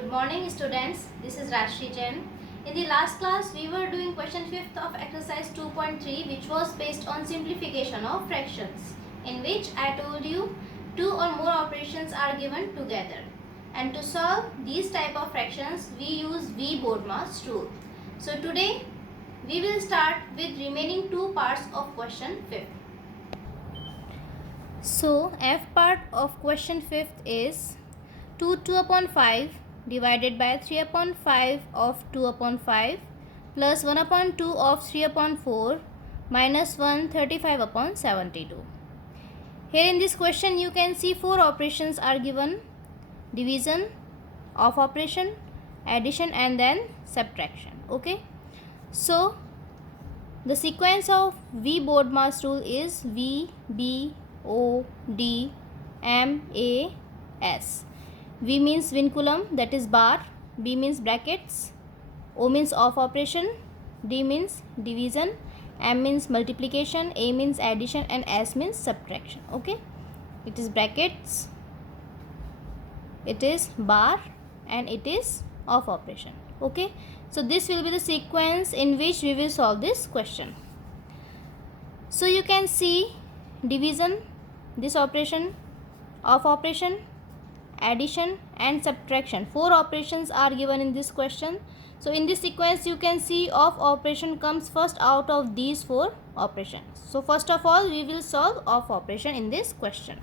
Good morning students, this is Rashri Jain. In the last class we were doing question 5th of exercise 2.3 which was based on simplification of fractions, in which I told you two or more operations are given together, and to solve these type of fractions we use V-BODMAS rule. So today we will start with remaining two parts of question 5th. So F part of question 5th is 2 upon 5 divided by 3 upon 5 of 2 upon 5 plus 1 upon 2 of 3 upon 4 minus 135 upon 72. Here in this question you can see four operations are given: division, off operation, addition and then subtraction. Okay, so the sequence of V-BODMAS rule is V, B, O, D, M, A, S. V means vinculum, that is bar. B means brackets. O means off operation. D means division. M means multiplication. A means addition and S means subtraction. Okay, it is brackets, it is bar and it is off operation. Okay, so this will be the sequence in which we will solve this question. So you can see division, this operation, off operation, addition and subtraction. Four operations are given in this question. So in this sequence you can see off operation comes first out of these four operations. So first of all we will solve off operation in this question.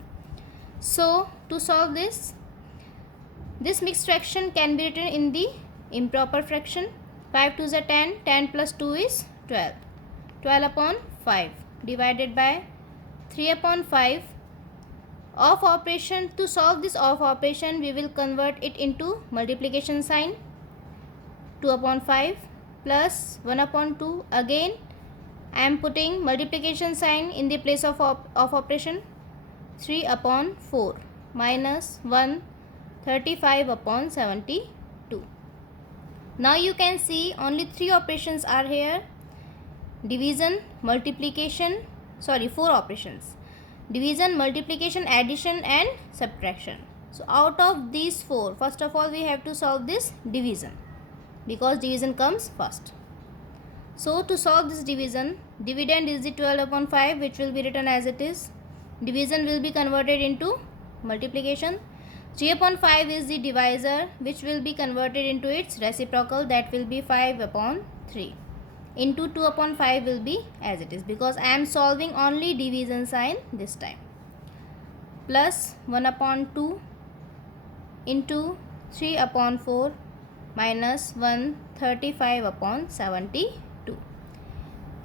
So to solve this mixed fraction can be written in the improper fraction. 5 2s are 10, 10 plus 2 is 12, 12 upon 5 divided by 3 upon 5. Off operation, to solve this off operation we will convert it into multiplication sign. 2 upon 5 plus 1 upon 2. Again I am putting multiplication sign in the place of off operation. 3 upon 4 minus 135 upon 72. Now you can see only three operations are here: division, multiplication, four operations: division, multiplication, addition and subtraction. So out of these four, first of all we have to solve this division because division comes first. So to solve this division, dividend is the 12 upon 5 which will be written as it is. Division will be converted into multiplication. 3 upon 5 is the divisor which will be converted into its reciprocal, that will be 5 upon 3. Into 2 upon 5 will be as it is because I am solving only division sign this time. Plus 1 upon 2 into 3 upon 4 minus 135 upon 72.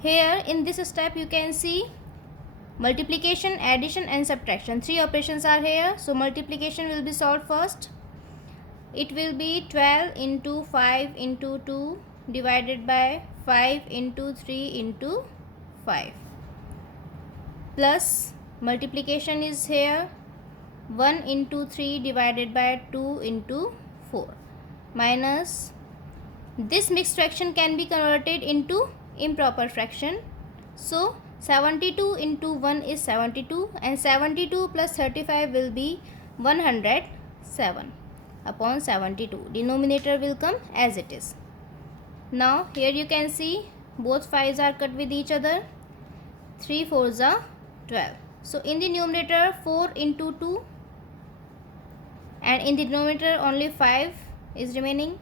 Here in this step you can see multiplication, addition and subtraction. Three operations are here. So multiplication will be solved first. It will be 12 into 5 into 2 divided by 5 into 3 into 5. Plus multiplication is here 1 into 3 divided by 2 into 4 minus, this mixed fraction can be converted into improper fraction. So 72 into 1 is 72 and 72 plus 35 will be 107 upon 72. Denominator will come as it is. Now here you can see both 5s are cut with each other. 3 4s are 12. So in the numerator 4 into 2 and in the denominator only 5 is remaining,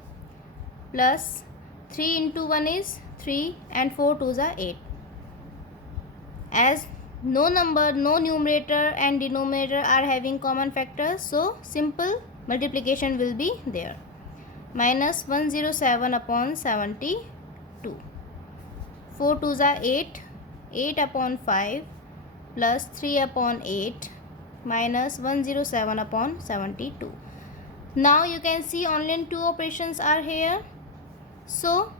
plus 3 into 1 is 3 and 4 2s are 8. As no numerator and denominator are having common factors, so simple multiplication will be there. Minus 107 upon 72. 4 2s are 8, 8 upon 5 plus 3 upon 8 minus 107 upon 72. Now you can see only two operations are here. So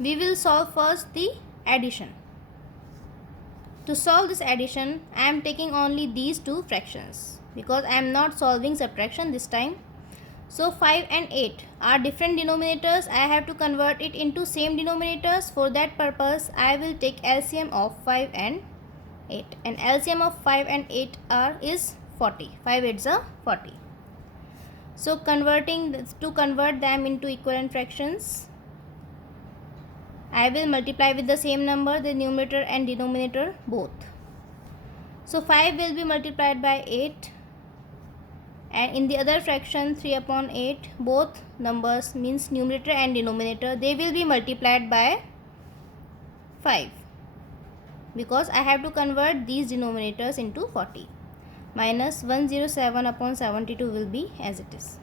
we will solve first the addition. To solve this addition, I am taking only these two fractions because I am not solving subtraction this time. So 5 and 8 are different denominators. I have to convert it into same denominators. For that purpose, I will take LCM of 5 and 8. And LCM of 5 and 8 is 40. 5 8s are 40. So to convert them into equivalent fractions, I will multiply with the same number the numerator and denominator both. So 5 will be multiplied by 8, and in the other fraction 3 upon 8, both numbers means numerator and denominator, they will be multiplied by 5, because I have to convert these denominators into 40. Minus 107 upon 72 will be as it is.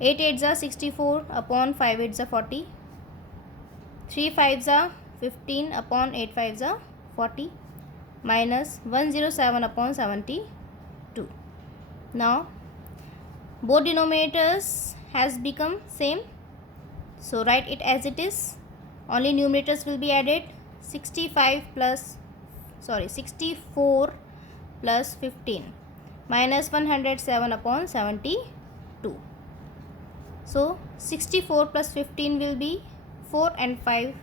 8 8s are 64 upon 5 8s are 40. 3 5s are 15 upon 8 5s are 40. Minus 107 upon 72. Now both denominators has become same, so write it as it is. Only numerators will be added. 64 plus 15 minus 107 upon 72. So 64 plus 15 will be 4 and 5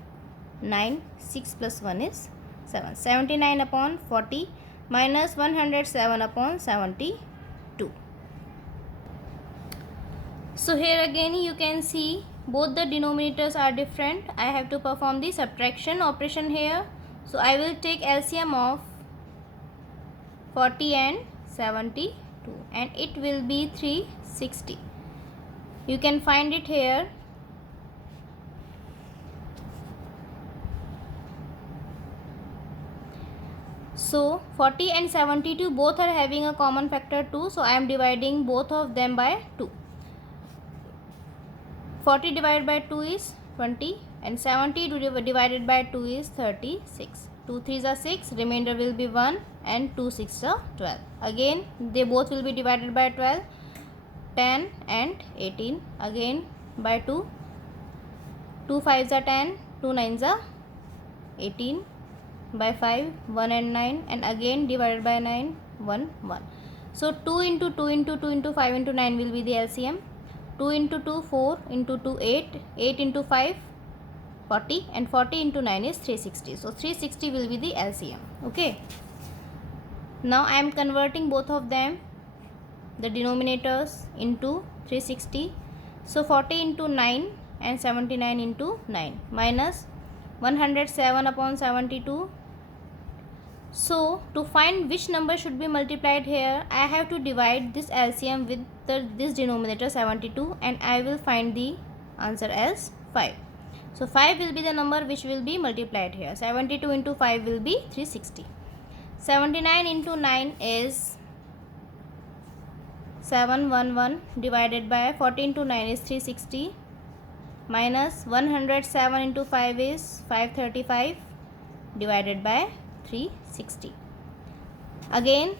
9, 6 plus 1 is 7. 79 upon 40 minus 107 upon 72. So here again you can see both the denominators are different. I have to perform the subtraction operation here. So I will take LCM of 40 and 72, and it will be 360. You can find it here. So 40 and 72 both are having a common factor 2, so I am dividing both of them by 2. 40 divided by 2 is 20, and 70 divided by 2 is 36. 2 3s are 6, remainder will be 1, and 2 6s are 12. Again they both will be divided by 12. 10 and 18 again by 2. 2 5s are 10, 2 9s are 18, by 5 1 and 9, and again divided by 9 1 1. So 2 into 2 into 2 into 5 into 9 will be the LCM. 2 into 2 4 into 2 8, 8 into 5 40, and 40 into 9 is 360. So 360 will be the LCM. Okay. Now I am converting both of them, the denominators, into 360. So 40 into 9 and 79 into 9 minus 107 upon 72. So to find which number should be multiplied here, I have to divide this LCM with this denominator 72, and I will find the answer as 5. So 5 will be the number which will be multiplied here. 72 into 5 will be 360. 79 into 9 is 711 divided by 40 into 9 is 360, minus 107 into 5 is 535 divided by 360. Again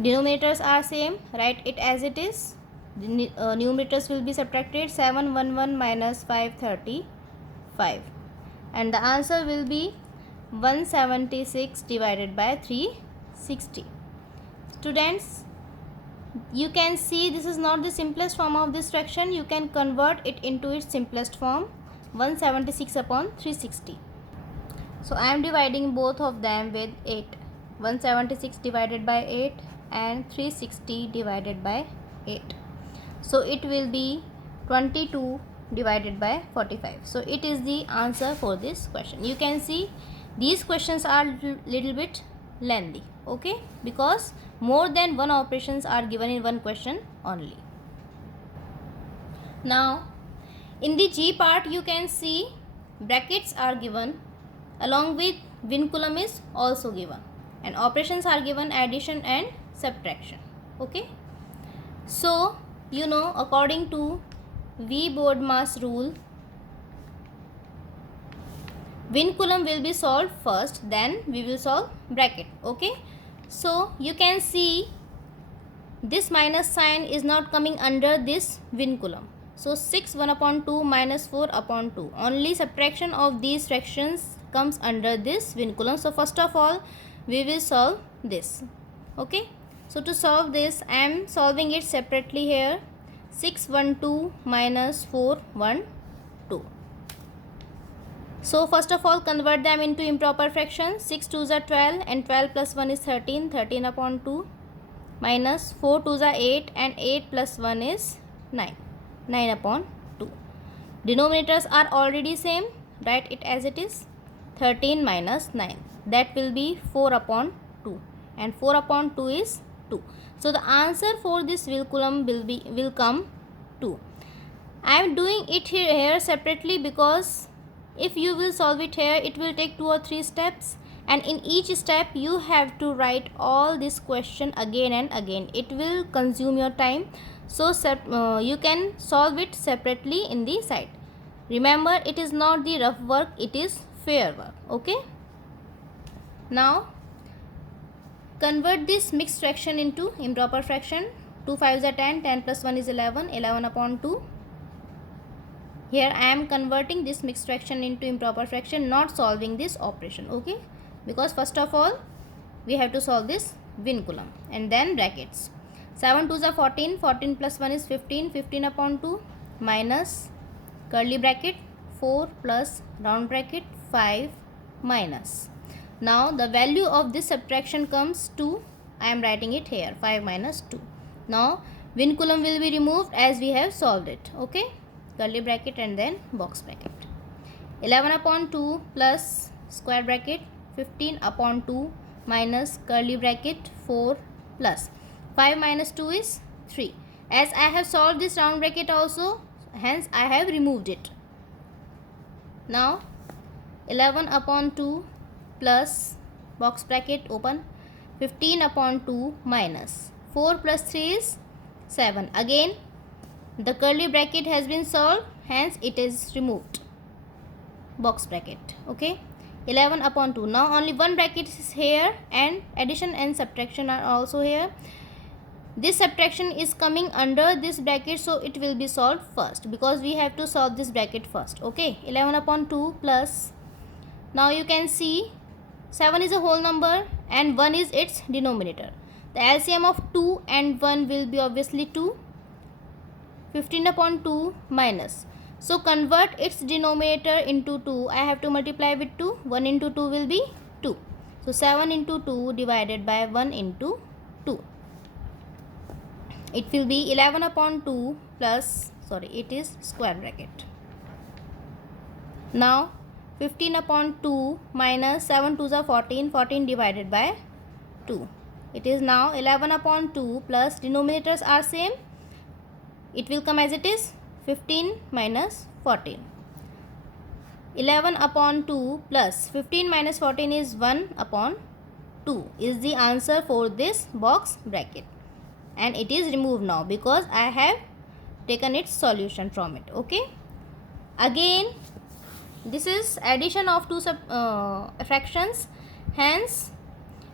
denominators are same, write it as it is. The numerators will be subtracted. 711 minus 535, and the answer will be 176 divided by 360. Students, you can see this is not the simplest form of this fraction. You can convert it into its simplest form, 176 upon 360. So I am dividing both of them with 8. 176 divided by 8 and 360 divided by 8. So it will be 22 divided by 45. So it is the answer for this question. You can see these questions are little bit lengthy, okay, because more than one operations are given in one question only. Now in the G part you can see brackets are given, along with vinculum is also given, and operations are given, addition and subtraction. Okay, so you know, according to V Bodmas rule, vinculum will be solved first, then we will solve bracket. Okay, so you can see this minus sign is not coming under this vinculum. So 6 1 upon 2 minus 4 upon 2, only subtraction of these fractions comes under this vinculum. So first of all we will solve this. Okay, so to solve this I am solving it separately here. 6 1 2 minus 4 1 2. So first of all convert them into improper fractions. 6 2s are 12, and 12 plus 1 is 13. 13 upon 2 minus 4 2s are 8 and 8 plus 1 is 9. 9 upon 2. Denominators are already same. Write it as it is. 13 minus 9. That will be 4 upon 2. And 4 upon 2 is 2. So the answer for this Vinculum will come 2. I am doing it here separately because if you will solve it here, it will take 2 or 3 steps, and in each step you have to write all this question again and again. It will consume your time, so you can solve it separately in the side. Remember, it is not the rough work, it is fair work. Okay, now convert this mixed fraction into improper fraction. 2 5s are 10, 10 plus 1 is 11, 11 upon 2. Here I am converting this mixed fraction into improper fraction, not solving this operation. Okay, because first of all we have to solve this Vinculum, and then brackets. 7 2s are 14, 14 plus 1 is 15, 15 upon 2 minus curly bracket 4 plus round bracket 5 minus. Now the value of this subtraction comes 2. I am writing it here, 5 minus 2. Now Vinculum will be removed as we have solved it. Okay, curly bracket and then box bracket. 11 upon 2 plus square bracket 15 upon 2 minus curly bracket 4 plus 5 minus 2 is 3. As I have solved this round bracket also, hence I have removed it. Now 11 upon 2 plus box bracket open 15 upon 2 minus 4 plus 3 is 7. Again the curly bracket has been solved, hence it is removed. Box bracket. Okay, 11 upon 2. Now only one bracket is here, and addition and subtraction are also here. This subtraction is coming under this bracket, so it will be solved first because we have to solve this bracket first. Okay, 11 upon 2 plus, now you can see 7 is a whole number and 1 is its denominator. The LCM of 2 and 1 will be obviously 2. 15 upon 2 minus, so convert its denominator into 2. I have to multiply with 2. 1 into 2 will be 2. So 7 into 2 divided by 1 into 2. It will be 11 upon 2 plus, sorry, it is square bracket. Now 15 upon 2 minus 7 2s are 14, 14 divided by 2. It is now 11 upon 2 plus denominators are same. It will come as it is, 15 minus 14. 11 upon 2 plus 15 minus 14 is 1 upon 2 is the answer for this box bracket, and it is removed now because I have taken its solution from it. Okay, again this is addition of two fractions, hence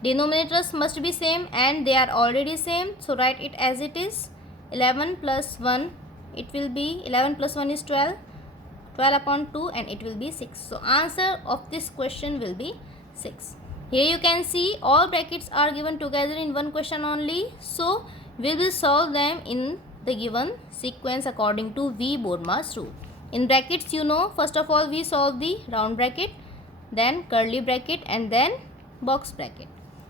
denominators must be same and they are already same, so write it as it is. 11 plus 1, it will be 11 plus 1 is 12, 12 upon 2, and it will be 6. So answer of this question will be 6. Here you can see all brackets are given together in one question only, so we will solve them in the given sequence according to V. Bodmer's rule. In brackets, you know, first of all we solve the round bracket, then curly bracket, and then box bracket.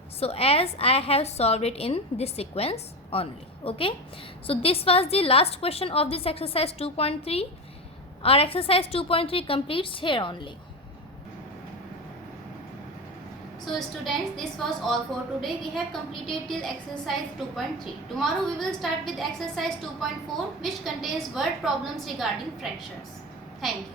So as I have solved it in this sequence only. Okay, so this was the last question of this exercise 2.3. Our exercise 2.3 completes here only. So students, this was all for today. We have completed till exercise 2.3. Tomorrow we will start with exercise 2.4, which contains word problems regarding fractions. Thank you.